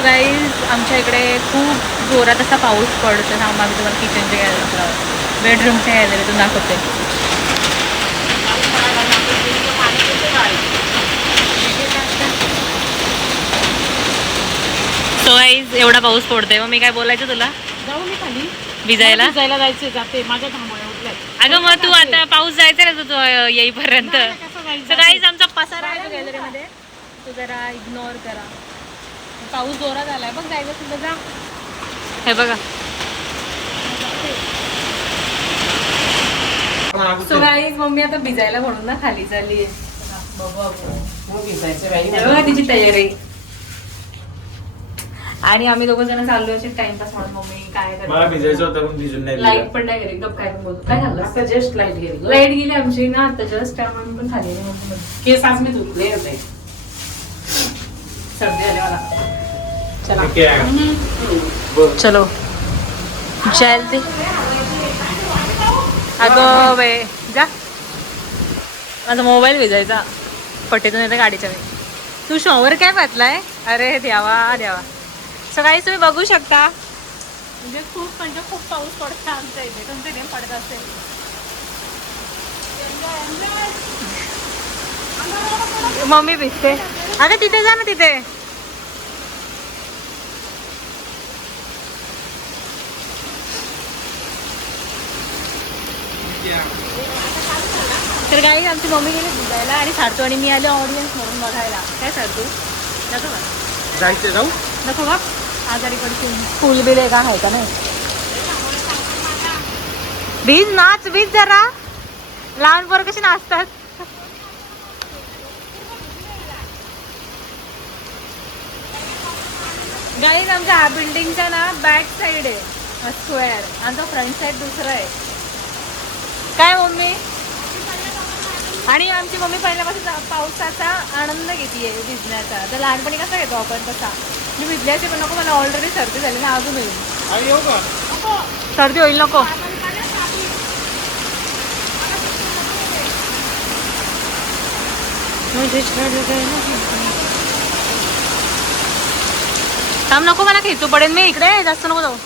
So guys आमच्या इकडे खूप जोरात असा पाऊस पडतो. थांबा मी तुम्हाला किचनच्या बेडरूमच्या गॅलरीतून दाखवते. सो गाईज एवढा पाऊस पडतोय. मग मी काय बोलायचं तुला? जाऊ मी खाली भिजायला भिजायला जायचे जाते माझ्या थांबोळ्या उठल्या. अगं मग तू आता पाऊस जायचा ना तू येईपर्यंत. कसं जायचं? सो गाईज आमचा पसारा आहे गॅलरीमध्ये, तो जरा इग्नोर करा. पाऊस जोरात आलाय बघ. जायचं सुद्धा जा. हे बघा. सो गाईज मम्मी आता भिजायला म्हणून ना खाली चालली आहे. बघा तिची तयारी. आणि आम्ही दोघं जण चाललो असे टाइमपास म्हणून. मम्मी काय मला भिजायचं होतं पण भिजून नाही. लाईट पण नाही गेली. गप काय बोलतो. काय झालं? आता जस्ट लाईट गेली. लाईट गेली आमची ना आता जस्ट. त्यामुळे मी पण खाली नाही. केस आज मी धुतले होते. सर्दी आली मला. चला चलो चलते. अगं बे जा. माझा मोबाईल भिजायचा पट्टीतून येते गाडीच्या. मी तू शॉवर काय घातलाय? अरे द्यावा द्यावा. सकाळी तुम्ही बघू शकता म्हणजे खूप पाऊस पडतो आमच्या इथे. तुमच्या इथे पडत असेल. मम्मी भिजते. अगं तिथे जा ना. तिथे तर काही आमची मम्मी गेली भिजायला आणि सारतू आणि मी आले ऑडियन्स म्हणून बघायला. काय सारतू जातो का? जायचं जाऊ नको का? आजारी पडतील. फुल बिल का आहे का नाही? बीज नाच बीज जरा. लहान पोरं कशी नाचतात. गाईज आमच्या हा बिल्डिंगचा ना बॅक साइड आहे स्क्वेअर आणि तो फ्रंट साइड दुसरा आहे. काय मम्मी? आणि आमची मम्मी पहिल्यापासून पावसाचा आनंद घेते भिजण्याचा. तर लहानपणी कसा घेतो आपण तसा. मी भिजल्याचे पण नको. मला ऑलरेडी सर्दी झाली ना. अजून होईल. येऊ का? सर्दी होईल नको. थांब नको मला खेचू पडेल. मी इकडे जास्त नको जाऊ.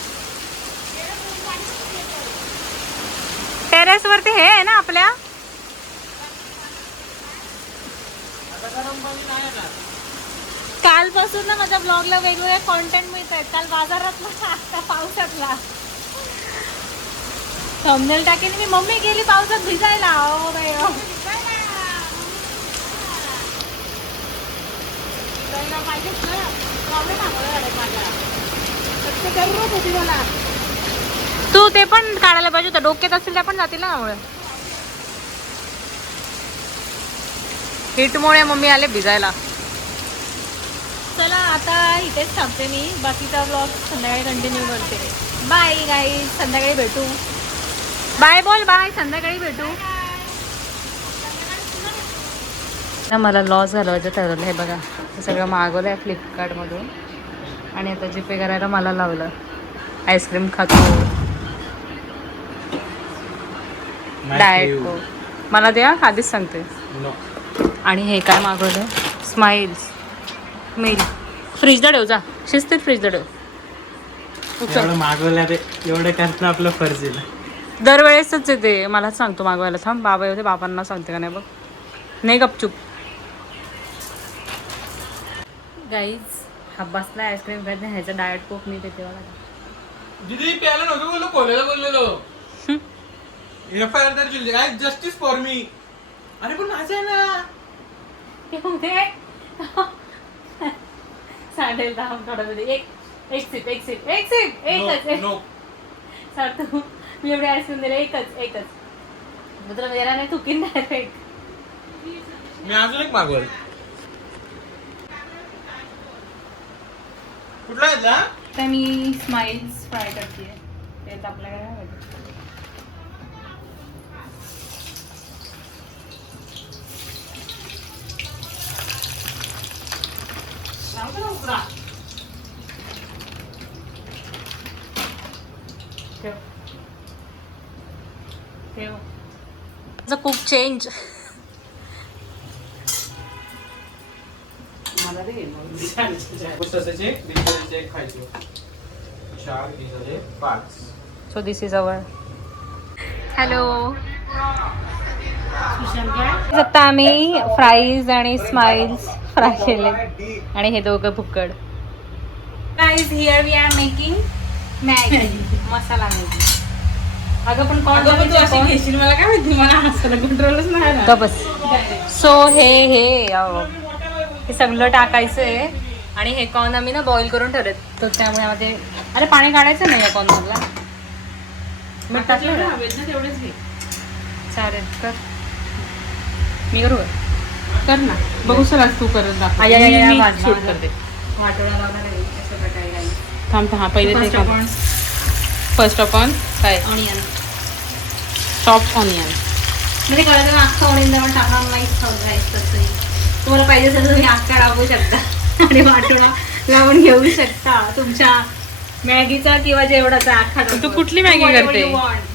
टेरेस वरती हे आहे ना आपल्या. कालपासून ना माझ्या ब्लॉगला वेगवेगळे कॉन्टेंट मिळत आहेत. काल बाजारातला आता पावसातला थंबनेल टाकेल मी. मम्मी गेली पावसात भिजायला. ओ बाई तू ते पण काढायला पाहिजे होतं. डोक्यात असेल त्या पण जातील ना त्यामुळे. हिटमुळे मम्मी आले भिजायला. चला आता इथेच थांबते मी. बाकीचा ब्लॉग संध्याकाळी कंटिन्यू करते. Bye guys. संध्याकाळी भेटू. बाय बोल. बाय. संध्याकाळी भेटू. मला लॉस घालवायचं ठरवलं. हे बघा हे सगळं मागवलं आहे फ्लिपकार्टमधून. आणि आता जीपे करायला मला लावलं. आईस्क्रीम खातो. डाएट को मला द्या आधीच सांगते. आणि हे काय मागवलं? स्माइल्स मिल. फ्रीजला ठेव जा. शिस्तीत फ्रीजला ठेव. एवढं मागवलं रे. एवढं करणं आपलं फर्ज आहे. दरवेळेसच येते. मलाच सांगतो मागवायला. थांब बाबा येते. बाबांना सांगते का नाही बघ. नाही गपचूप. गाईज हा बसला आईस्क्रीम खायचं. ह्याचा डाएट कोक मी देते मला. दीदी प्यायला नव्हतं बोललो. कोल्याला बोललेलो. एफआयआर दर्ज काय जस्टिस फॉर मी. अरे पण माझं आहे ना. सांडेल थांब थोडा वेळ. एक सिप एकच. नो सर तू मी एवढे आईस्क्रीम दिले. एकच तुला वेळा नाही थुकीन डायरेक्ट. मी अजून एक मागवल. कुठला घेतला? तर मी स्माइल्स फ्राय करते. त्यात आपल्याला काय माहिती. Cook change. मला रे मग. पुस्तकाचे बिस्किटाचे एक खायचे 4 हे झाले 5. So this is our hello. आता आम्ही फ्राईज आणि स्माइल्स फ्राय केले आणि हे दोघं भुक्कड. Guys here we are making Maggi masala Maggi. अगं पण कोण घेशील मला काय माहिती, मला हसायला कंट्रोलच नाही. बस. सो हे सगळं टाकायचं आहे आणि हे कॉर्न आम्ही ना बॉईल करून ठेवलेत तर त्यामुळे मध्ये अरे पाणी काढायचं नाही या कॉर्न मधला. मीठ टाकलं ना? तेवढेच घे. चालेल कर. मी करू का? कर ना, बघू सर आज तू करत दाखव. शूट करते. वाटोळा लावणार आहे अशा प्रकारे काही. थांब हा पहिले ते आपण फर्स्ट ऑन काय ऑनियन चॉप ऑनियन. म्हणजे कळलं ना अख्खा ऑनियन जवळ टाका नाहीच खायचं तसंही. तुम्हाला पाहिजे असेल तर तुम्ही अख्खा टाकू शकता आणि वाटोळा लावून घेऊ शकता तुमच्या मॅगीचा किंवा जेवढाचा अख्खा. तू कुठली मॅगी करते?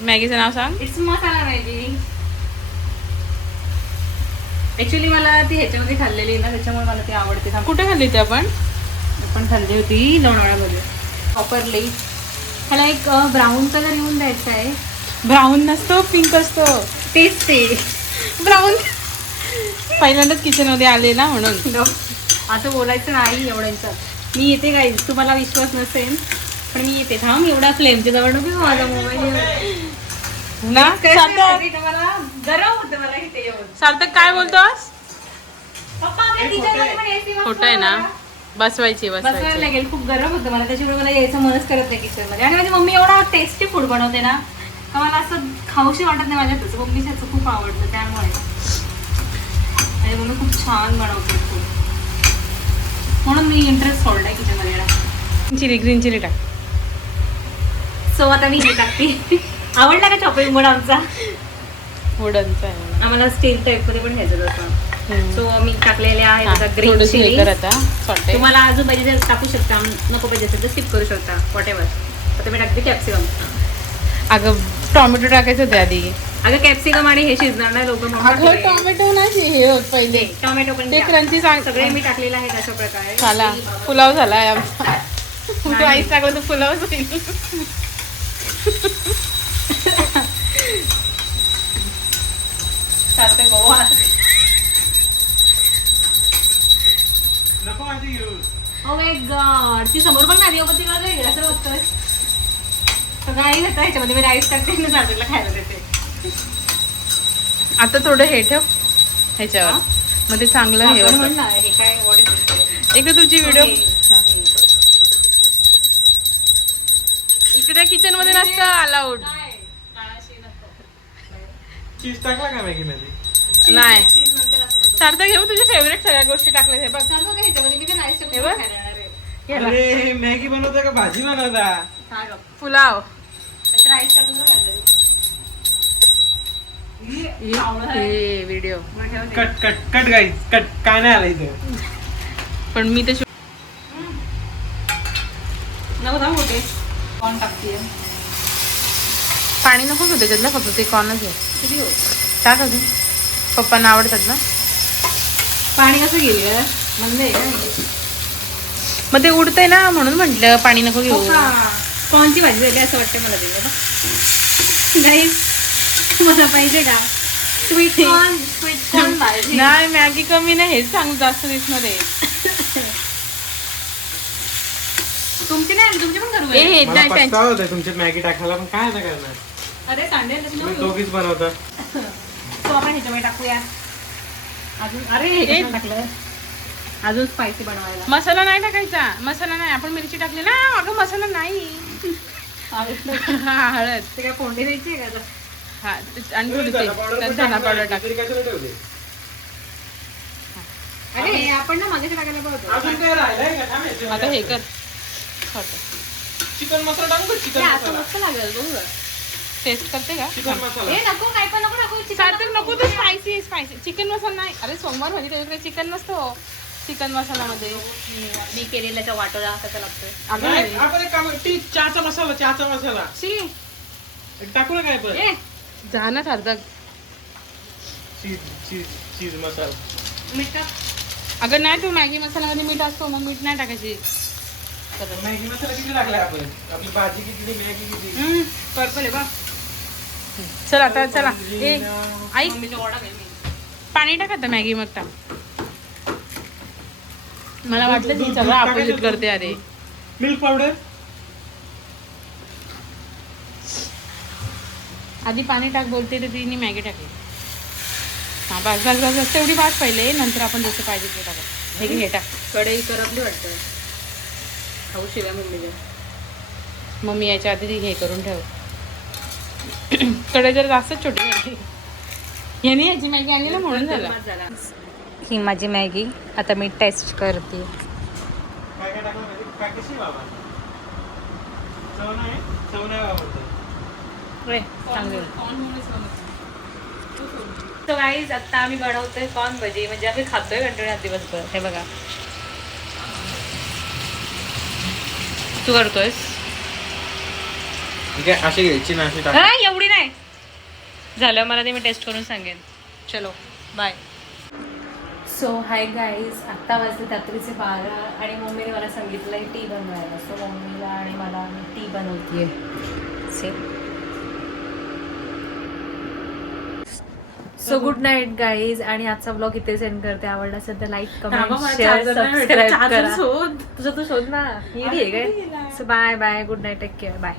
मॅगीचं नाव सांग. It's masala Maggi. ऍक्च्युली मला ती ह्याच्यामध्ये खाल्लेली आहे ना त्याच्यामुळे मला ती आवडते. कुठे खाल्ली ती आपण खाल्ली होती लोणावळ्यामध्ये. प्रॉपरली ह्याला एक ब्राऊन कलर येऊन द्यायचा आहे. ब्राऊन नसतो, पिंक असतो. तेच ते ब्राऊन पहिल्यांदाच किचन मध्ये आले ना म्हणून. असं बोलायचं नाही एवढ्यांचं. मी येते काही तुम्हाला विश्वास नसेल पण मी येते. थांब एवढा फ्लेमच्या जवळ नको माझा मोबाईल ना. सार्थक मला गरम होतं मला इथे येऊन. सार्थक काय बोलतोस? पप्पा आपल्या किचनमध्ये पण AC बसवा खोटं आहे ना. मला. बसवायची बसवायला लागेल. खूप गरम होतं मला त्याच्यामुळे मला यायचं मनच करत नाही किचन मध्ये. आणि माझी मम्मी एवढा टेस्टी फूड बनवते ना का मला असं खाऊशी वाटत नाही. माझ्या तसं मम्मीच्या हातचं खूप आवडतं त्यामुळे. आणि मम्मी खूप छान बनवते फूड म्हणून मी इंटरेस्ट सोडलाय किचन मध्ये. ग्रीन चिली टाक. सो आता मी हे टाकते. आवडला का चॉपिंग बोर्ड आमचा? वुडनचा आहे. आम्हाला स्टील टाईप मध्ये पण घ्यायचं होतं. सो मी टाकलेले हा, आहेत ग्रीन थोडंसं हे चिली. कर आता सॉटे. तुम्हाला अजून पाहिजे तर टाकू शकता, नको पाहिजे असेल तर स्किप करू शकता. What ever. आता मी टाकते कॅप्सिकम. अगं टोमॅटो टाकायचं होते आधी. अगं कॅप्सिकम आणि हे शिजणार नाही लोक. अगं टोमॅटो नाही हे होत पहिले. टोमॅटो पण ते घ्या. क्रंची सांग. सगळे मी टाकलेलं आहे अशा प्रकारे. झाला पुलाव झालाय आमचा. तू नाही. आईस टाकलं तर पुलावच होईल. चालतंय गोवा. नको माझी घेऊन. Oh my God. ती समोर पण नाही होती का रे? असं बघतोय. सगळं घेता ह्याच्यामध्ये मी राईस टाकते ना सार्थकला खायला देते. आता थोडं हे ठेव ह्याच्यावर. मग ते चांगलं हे आपण होतं. म्हण ना, हे काय what is this? एकदा तुझी व्हिडिओ Okay. इकडे किचन मध्ये नसतं अलाउड. काय? काळाशी नको. चीज टाकला का मॅगी मध्ये? नाही. चीज नंतर असतं. सार्थक घेऊ तुझ्या फेवरेट सगळ्या गोष्टी टाकल्या हे बघ. चालू का ह्याच्यामध्ये? मी ते नाईस हे बघ. खायला येणार आहे. याला. अरे मॅगी बनवता का भाजी बनवता? हा गं. पुलाव. त्याच्यात राईस टाकून तुला खायला देऊ. ही आवडत आहे. हे व्हिडिओ मग ठेवते. Cut cut cut guys cut. काय नाही आलं इथं. पण मी ते नको थांब कुठे. कॉर्न टाकतीये. पाणी नको घेऊ त्याच्यातलं, फक्त ते कॉर्नच आहे. किती हो? टाक अजून. पप्पांना आवडतात ना. पाणी कसं घेईल गं? मंद आहे का? मग ते उडतंय ना म्हणून म्हटलं पाणी नको घेऊ. कॉर्नची भाजी झाली असं वाटतं मला ते बघा. गाईस तुम्हाला पाहिजे का? स्वीट कॉर्न भाजी. नाही मॅगी कमी नाही, हेच चांगलं जास्त दिसणार आहे. तुमची नाही तुमची पण करू ए, हे मला नाही, पस्तावा होता तुमच्यात मॅगी टाकायला, पण काय आता करणार. अरे सांडे तुम्ही दोघीच बनवता. तो आपण ह्याच्यामध्ये टाकूया अजून. अरे हे कशाला टाकलं? अजून स्पायसी बनवायला. मसाला नाही टाकायचा. मसाला नाही, आपण मिरची टाकली ना. अगं मसाला नाही. हा, हळद. ते काय फोडणी द्यायची आहे का? हा आणि थोडी ते धना पावडर टाक. तरी कशाला ठेवले? अरे हे आपण ना मागे टाकायला पाहतो. अजून काय राहिलंय का? काय माहिती. आता हे कर. चिकन मसाला टाकू का? चिकन हे असं मसाला. मस्त लागेल बघू गं. टेस्ट करते का? चिकन मसाला. हे नको काय पण नको टाकू. सार्थक नको ते स्पायसी स्पायसी. चिकन मसाला नाही. अरे सोमवार मध्ये त्याच्याकडे चिकन नसतो. चिकन मसाला मध्ये मी केलेल्याच्या वाटोला कसा लागतोय. अगं नाही, नाही. आपण एक काम टी चहाचा मसाला. चहाचा मसाला शी टाकू ना काय पण. ए जा ना सार्थक. चीज चीज चीज मसाला. मीठ टाक. अगं नाही, तू मॅगी मसाल्यामध्ये मीठ असतो, मग मीठ नाही टाकायची. मॅगी मसाला किती टाकलाय आपण? आपली भाजी किती, मॅगी किती? पर्पल आहे बा. चल आता चला. ए ऐक, पाणी टाक आता, मॅगी मग टाक. मला वाटलं ती सगळं अपोजिट करते. अरे मिल्क पावडर आधी पाणी टाक बोलते, तर तिने मॅगी टाकली. हा बस बस बस बस, तेवढी भात पहिले, नंतर आपण जसं पाहिजे ते टाका. हे टाक. कढई करपली वाटतं. खाऊ शिव्या मम्मीला. मम्मी याच्या आधी हे करून ठेव. कडे जर जास्त छोटी झाली. याने याची मॅगी आणली ना म्हणून झालं. ही माझी मॅगी. आता मी टेस्ट करते. काय काय टाकलं माहिती? काय कशी बाबा? चव नाही वापरतो. तो गाईज आता आम्ही बनवतोय कॉर्न भजी, म्हणजे आम्ही खातोय कंटिन्यू दिवसभर. हे बघा, तू करतोयस ठीक आहे, अशी घ्यायची ना, अशी टाक. हा एवढी नाही झालं. मला ते मी टेस्ट करून सांगेन. चलो बाय. सो हाय गाईज, आत्ता वाजले रात्रीचे 12 आणि मम्मीने मला सांगितलं आहे टी बनवायला. सो मम्मीला आणि मला मी टी बनवते. सो गुड नाईट गाईज, आणि आजचा ब्लॉग इथे सेंड करते. आवडला असेल तर लाईक, कमेंट, शेअर, सबस्क्राईब करा. तुझं तू शोध ना. येडी आहे काय? So bye bye, good night, take care, bye.